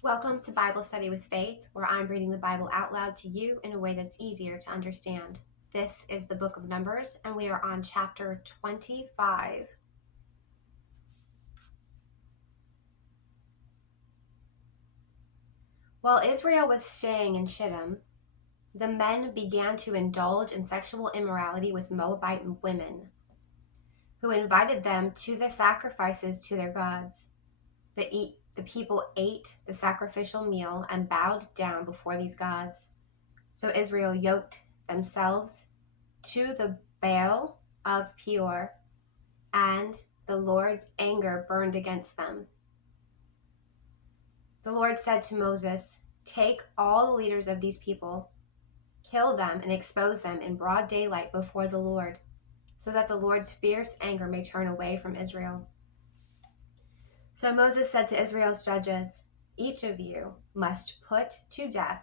Welcome to Bible Study with Faith, where I'm reading the Bible out loud to you in a way that's easier to understand. This is the book of Numbers, and we are on chapter 25. While Israel was staying in Shittim, the men began to indulge in sexual immorality with Moabite women, who invited them to the sacrifices to their gods. The people ate the sacrificial meal and bowed down before these gods. So Israel yoked themselves to the Baal of Peor, and the Lord's anger burned against them. The Lord said to Moses, "Take all the leaders of these people, kill them, and expose them in broad daylight before the Lord, so that the Lord's fierce anger may turn away from Israel." So Moses said to Israel's judges, "Each of you must put to death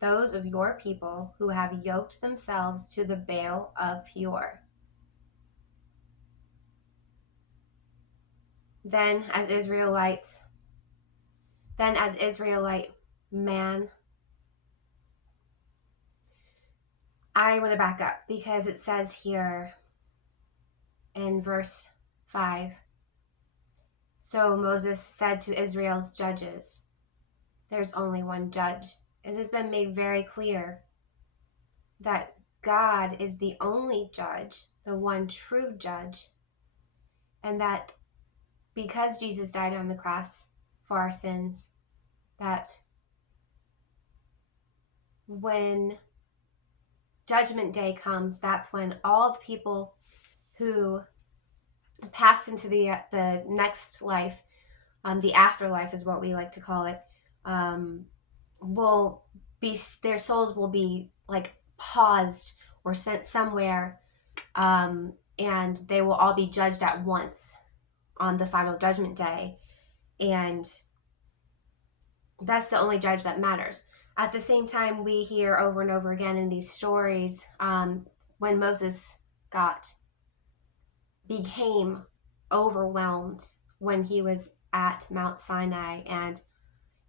those of your people who have yoked themselves to the Baal of Peor." Then as Israelite man, I want to back up because it says here in verse 5, so Moses said to Israel's judges, there's only one judge. It has been made very clear that God is the only judge, the one true judge, and that because Jesus died on the cross for our sins, that when Judgment Day comes, that's when all the people who passed into the next life, the afterlife is what we like to call it, will be, their souls will be like paused or sent somewhere, and they will all be judged at once on the final Judgment Day, and that's the only judge that matters. At the same time, we hear over and over again in these stories, when Moses became overwhelmed when he was at Mount Sinai, and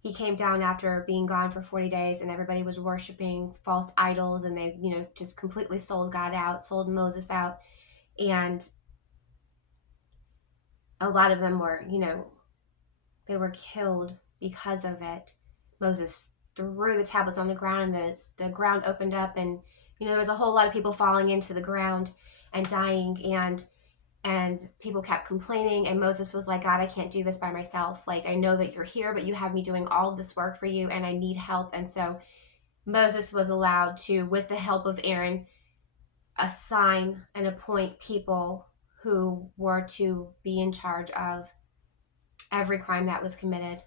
he came down after being gone for 40 days, and everybody was worshiping false idols, and they, just completely sold God out, sold Moses out, and a lot of them were, they were killed because of it. Moses threw the tablets on the ground, and the ground opened up, and there was a whole lot of people falling into the ground and dying, and people kept complaining, and Moses was like, "God, I can't do this by myself. Like, I know that you're here, but you have me doing all of this work for you, and I need help." And so Moses was allowed to, with the help of Aaron, assign and appoint people who were to be in charge of every crime that was committed,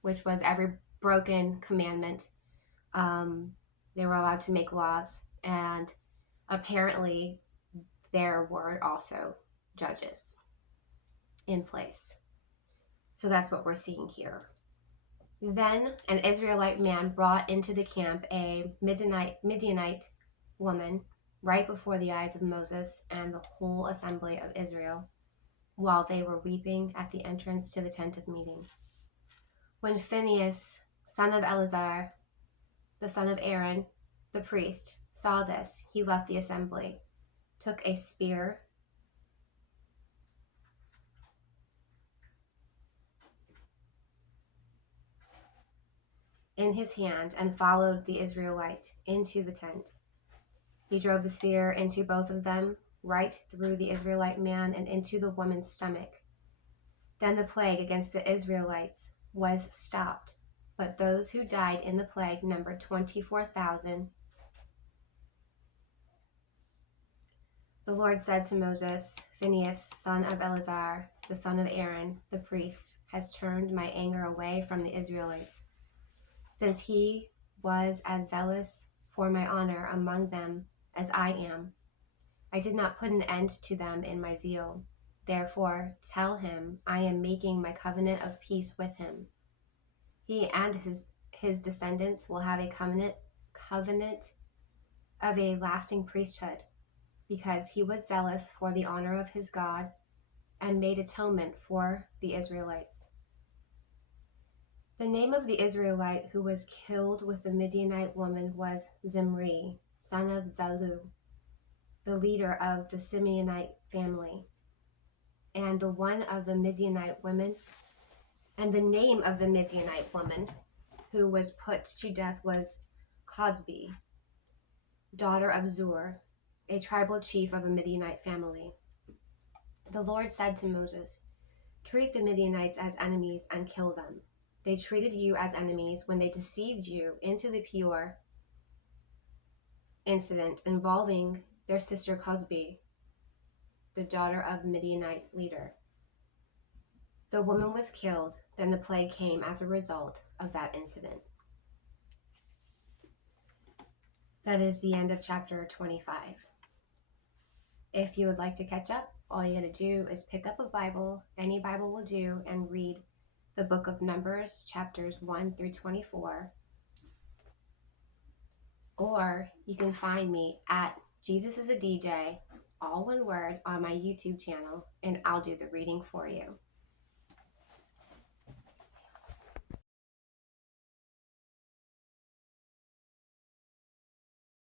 which was every broken commandment. They were allowed to make laws, and apparently there were also judges in place. So that's what we're seeing here. Then an Israelite man brought into the camp a Midianite woman right before the eyes of Moses and the whole assembly of Israel, while they were weeping at the entrance to the tent of meeting. When Phinehas, son of Eleazar, the son of Aaron, the priest, saw this, he left the assembly, took a spear, in his hand, and followed the Israelite into the tent. He drove the spear into both of them, right through the Israelite man and into the woman's stomach. Then the plague against the Israelites was stopped, but those who died in the plague numbered 24,000. The Lord said to Moses, "Phinehas, son of Eleazar, the son of Aaron, the priest, has turned my anger away from the Israelites, since he was as zealous for my honor among them as I am. I did not put an end to them in my zeal. Therefore, tell him I am making my covenant of peace with him. He and his descendants will have a covenant of a lasting priesthood, because he was zealous for the honor of his God and made atonement for the Israelites." The name of the Israelite who was killed with the Midianite woman was Zimri, son of Zalu, the leader of the Simeonite family. And the one of the Midianite women, and the name of the Midianite woman who was put to death was Cosbi, daughter of Zur, a tribal chief of a Midianite family. The Lord said to Moses, "Treat the Midianites as enemies and kill them. They treated you as enemies when they deceived you into the Peor incident involving their sister Cosbi, the daughter of Midianite leader. The woman was killed, then the plague came as a result of that incident." That is the end of chapter 25. If you would like to catch up, all you got to do is pick up a Bible, any Bible will do, and read the book of Numbers, chapters 1 through 24. Or you can find me at Jesus is a DJ, all one word, on my YouTube channel, and I'll do the reading for you.